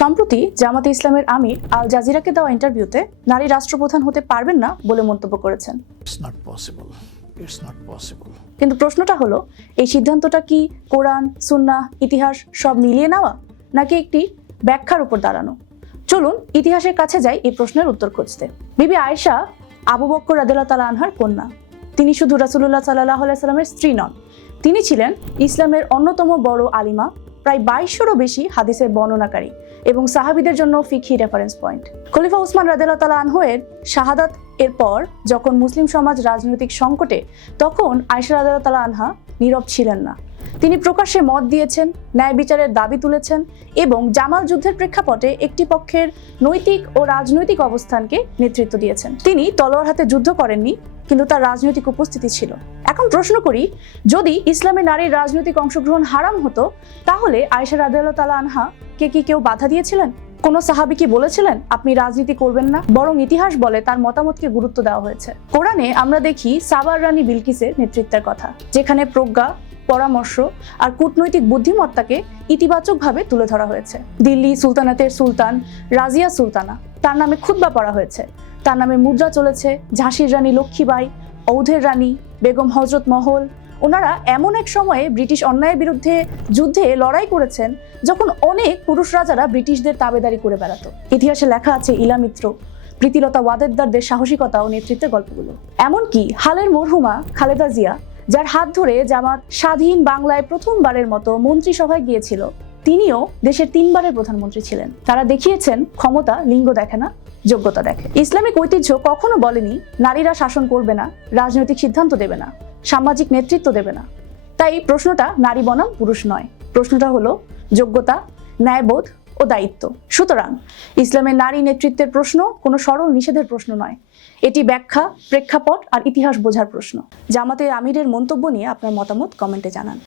সম্প্রতি জামাতে ইসলামের আমির আল জাজিরাকে দেওয়া ইন্টারভিউতে নারী রাষ্ট্রপ্রধান হতে পারবেন না বলে মন্তব্য করেছেন। কিন্তু প্রশ্নটা হলো, এই সিদ্ধান্তটা কি কোরআন, সুন্নাহ, ইতিহাস সব মিলিয়ে নেওয়া, নাকি একটি ব্যাখ্যার উপর দাঁড়ানো? চলুন ইতিহাসের কাছে যাই এই প্রশ্নের উত্তর খুঁজতে। বিবি আয়েশা আবু বকর রাদিয়াল্লাহু তাআলা আনহার কন্যা। তিনি শুধু রাসূলুল্লাহ সাল্লাল্লাহু আলাইহি সাল্লামের স্ত্রী নন, তিনি ছিলেন ইসলামের অন্যতম বড় আলিমা, প্রায় 2200-রও বেশি হাদিসের বর্ণনাকারী এবং সাহাবীদের জন্য ফিকহি রেফারেন্স পয়েন্ট। খলিফা উসমান রাদিয়াল্লাহু তাআলা আনহু এর শাহাদাত এর পর যখন মুসলিম সমাজ রাজনৈতিক সংকটে, তখন আয়েশা রাদিয়াল্লাহু তাআলা আনহা নীরব ছিলেন না। তিনি প্রকাশ্যে মত দিয়েছেন, ন্যায় বিচারের দাবি তুলেছেন এবং জামাল যুদ্ধের প্রেক্ষাপটে একটি পক্ষের নৈতিক ও রাজনৈতিক অবস্থানকে নেতৃত্ব দিয়েছেন। তিনি তলোয়ার হাতে যুদ্ধ করেননি, কিন্তু তার রাজনৈতিক উপস্থিতি ছিল। এখন প্রশ্ন করি, যদি ইসলামে নারীর রাজনৈতিক অংশগ্রহণ হারাম হতো, তাহলে আয়েশা রাদিয়াল্লাহু তাআলা আনহা কে কি কেউ বাধা দিয়েছিলেন? কোন সাহাবী কি বলেছিলেন আপনি রাজনীতি করবেন না? বরং ইতিহাস বলে তার মতামতকে গুরুত্ব দেওয়া হয়েছে। কোরআনে আমরা দেখি সাবার রানী বিলকিসের নেতৃত্বের কথা, যেখানে প্রজ্ঞা, পরামর্শ আর কূটনৈতিক বুদ্ধিমত্তাকে ইতিবাচকভাবে তুলে ধরা হয়েছে। দিল্লি সুলতানাতের সুলতান রাজিয়া সুলতানা, তার নামে খুতবা পড়া হয়েছে, তার নামে মুদ্রা চলেছে। ঝাঁসির রানী লক্ষ্মীবাই, ঔধের রানী বেগম হজরত মহল, ওনারা এমন এক সময়ে ব্রিটিশ অন্যায়ের বিরুদ্ধে যুদ্ধে লড়াই করেছেন যখন অনেক পুরুষ রাজারা ব্রিটিশদের তাবেদারি করে বেড়াতো। ইতিহাসে লেখা আছে ইলামিত্র, প্রীতিলতা ওয়াদেদারদের সাহসিকতা ও নেতৃত্বের গল্পগুলো। এমনকি হালের মরহুমা খালেদা জিয়া, যার হাত ধরে জামাত স্বাধীন বাংলায় প্রথমবারের মতো মন্ত্রিসভায় গিয়েছিল, তিনিও দেশের 3বারের প্রধানমন্ত্রী ছিলেন। তারা দেখিয়েছেন ক্ষমতা লিঙ্গ দেখে না, যোগ্যতা দেখে। ইসলামিক ঐতিহ্য কখনো বলেনি নারীরা শাসন করবে না, রাজনৈতিক সিদ্ধান্ত দেবে না, সামাজিক নেতৃত্ব দেবে না। তাই প্রশ্নটা নারী বনাম পুরুষ নয়, প্রশ্নটা হলো যোগ্যতা, ন্যায়বোধ ও দায়িত্ব। সুতরাং ইসলামের নারী নেতৃত্বের প্রশ্ন কোনো সরল নিষেধের প্রশ্ন নয়, এটি ব্যাখ্যা, প্রেক্ষাপট আর ইতিহাস বোঝার প্রশ্ন। জামাতে আমিরের মন্তব্য নিয়ে আপনার মতামত কমেন্টে জানান।